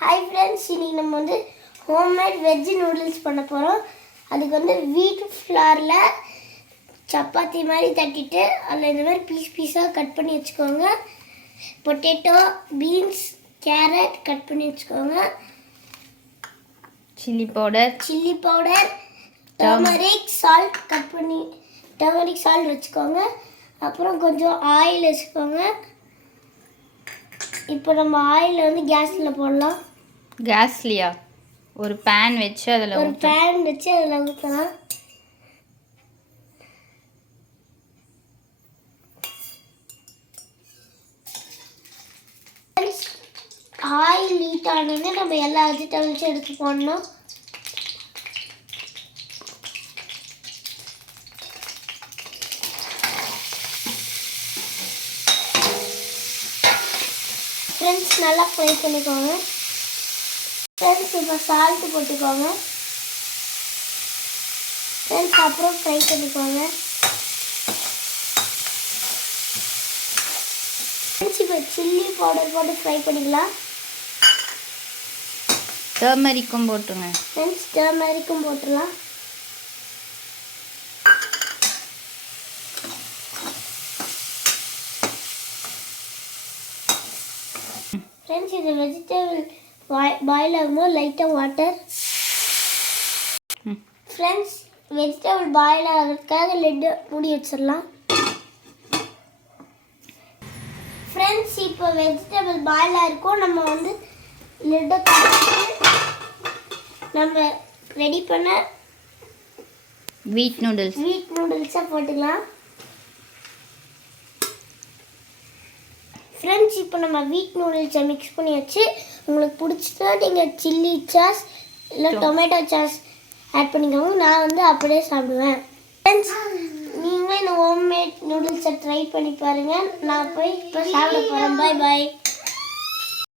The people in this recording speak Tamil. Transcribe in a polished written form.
ஹாய் ஃப்ரெண்ட்ஸ், இன்னைக்கு நம்ம வந்து ஹோம்மேட் வெஜ் நூடுல்ஸ் பண்ண போகிறோம். அதுக்கு வந்து வீட் ஃப்ளாரில் சப்பாத்தி மாதிரி தட்டிட்டு அதில் இந்த மாதிரி பீஸாக கட் பண்ணி வச்சுக்கோங்க. பொட்டேட்டோ, பீன்ஸ், கேரட் கட் பண்ணி வச்சுக்கோங்க. Chilli powder, turmeric salt cut பண்ணி டர்மரிக் சால்ட் வச்சுக்கோங்க. அப்புறம் கொஞ்சம் ஆயில் வச்சுக்கோங்க. இப்போ நம்ம ஆயில் வந்து கேஸில் போடலாம். கேஸ்லையா? ஒரு பேன் வச்சு அதில் ஊற்றலாம். ஆயில் ஹீட் ஆனோடனே நம்ம எல்லா வெஜிடபிள்ஸும் எடுத்து போடணும். ஃப்ரெண்ட்ஸ், நல்லா ஃப்ரை பண்ணிக்கோங்க. ஃப்ரெண்ட்ஸ், இப்போ சால்ட்டு போட்டுக்கோங்க. ஃப்ரெண்ட்ஸ், அப்புறம் ஃப்ரை பண்ணிக்கோங்க. ஃப்ரெண்ட்ஸ், இப்போ சில்லி பவுடர் போட்டு ஃப்ரை பண்ணிக்கலாம். டர்மரிக்கும் போட்டுருங்க. ஃப்ரெண்ட்ஸ், டர்மரிக்கும் போட்டுடலாம். ஃப்ரெண்ட்ஸ், இது வெஜிடபிள் பாயில் ஆகும்போது லைட்டாக வாட்டர். ஃப்ரெண்ட்ஸ், வெஜிடபிள் பாயில் ஆகிறதுக்காக லெட்டு மூடி வச்சிடலாம். ஃப்ரெண்ட்ஸ், இப்போ வெஜிடபிள் பாயில் ஆகிருக்கும். நம்ம வந்து லெட்டை கட்டிட்டு நம்ம ரெடி பண்ண வீட் நூடுல்ஸை போட்டுக்கலாம். ஃப்ரெண்ட்ஸ், இப்போ நம்ம வீட் நூடுல்ஸை மிக்ஸ் பண்ணி வச்சு உங்களுக்கு பிடிச்சதா நீங்கள் சில்லி சாஸ் இல்லை டொமேட்டோ சாஸ் ஆட் பண்ணிக்கோங்க. நான் வந்து அப்படியே சாப்பிடுவேன். ஃப்ரெண்ட்ஸ், நீங்களும் இந்த ஹோம்மேட் நூடுல்ஸை ட்ரை பண்ணி பாருங்கள். நான் போய் இப்போ சாப்பிட போகிறேன். பாய்.